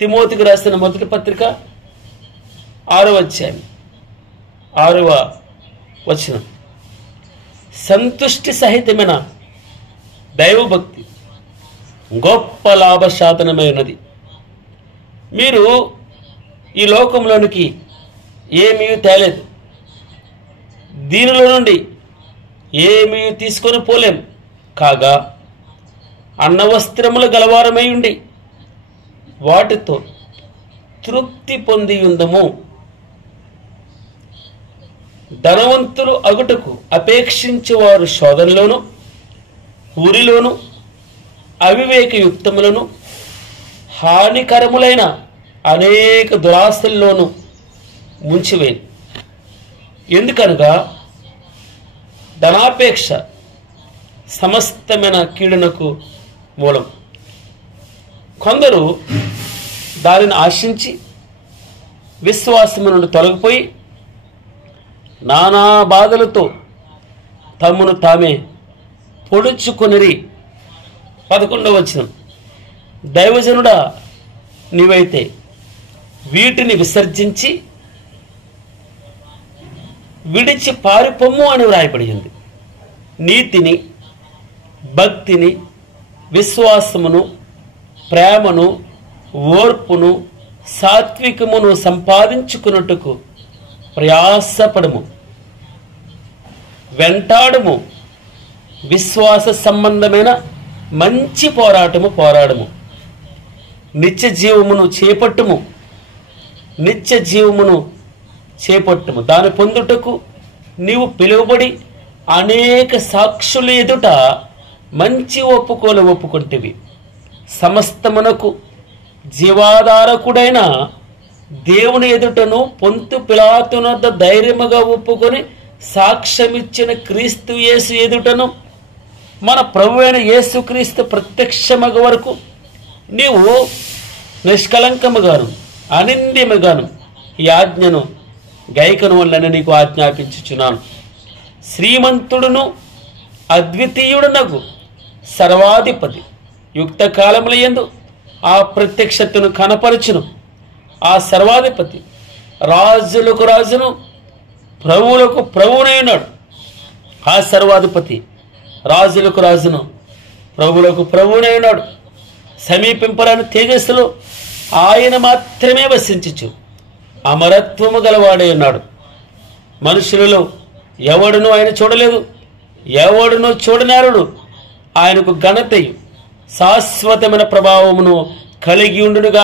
తిమోతికి రాసిన మొదటి పత్రిక 6వ అధ్యాయం 6వ వచనం. సంతుష్టి సహితమైన దైవభక్తి గొప్ప లాభశాతనమై ఉన్నది. మీరు ఈ లోకంలోనికి ఏమీ తేలేదు, దీనిలో నుండి ఏమీ తీసుకొని పోలేం. కాగా అన్నవస్త్రములు గలవారమై ఉండి వాటితో తృప్తి పొంది ఉందము. ధనవంతులు అగుటకు అపేక్షించేవారు శోధనలోను, ఊరిలోను, అవివేకయుక్తములను, హానికరములైన అనేక దురాశల్లోనూ ముంచివేయి. ఎందుకనగా ధనాపేక్ష సమస్తమైన కీడునకు మూలం. కొందరు దానిని ఆశించి విశ్వాసము నుండి తొలగిపోయి నానా బాధలతో తమ్మును తామే పొడుచుకొనిరి. 11వ వచనం. దైవజనుడా, నీవైతే వీటిని విసర్జించి విడిచి పారిపొమ్ము అని వ్రాయబడింది. నీతిని, భక్తిని, విశ్వాసమును, ప్రేమను, ఓర్పును, సాత్వికమును సంపాదించుకున్నట్టుకు ప్రయాసపడము, వెంటాడము, విశ్వాస సంబంధమైన మంచి పోరాడము, నిత్య జీవమును చేపట్టుము. దాని పొందుటకు నీవు పిలువబడి అనేక సాక్షుల ఎదుట మంచి ఒప్పుకొంటివి. సమస్తమునకు జీవాధారకుడైన దేవుని ఎదుటను పొంతు పిలాతునొద్ద ధైర్యముగా ఒప్పుకొని సాక్ష్యమిచ్చిన క్రీస్తు యేసు ఎదుటను మన ప్రభువైన యేసుక్రీస్తు ప్రత్యక్షమగ వరకు నీవు నిష్కలంకముగాను అనింద్యముగాను ఈ ఆజ్ఞను గైకను వలన నీకు ఆజ్ఞాపించుచున్నాను. శ్రీమంతుడును అద్వితీయుడునగు సర్వాధిపతి యుక్త కాలములయందు ఆ ప్రత్యక్షతను కనపరచును. ఆ సర్వాధిపతి రాజులకు రాజును, ప్రభువులకు ప్రభువునైనాడు. ఆ సర్వాధిపతి రాజులకు రాజును, ప్రభువులకు ప్రభువునైనాడు. సమీపింపరాని తేజస్సులో ఆయన మాత్రమే వసించుచు అమరత్వము గలవాడై ఉన్నాడు. మనుషులలో ఎవడునూ ఆయన చూడలేదు, ఎవడునూ చూడనారుడు. ఆయనకు ఘనతయు శాశ్వతమైన ప్రభావమును కలిగి ఉండునుగా.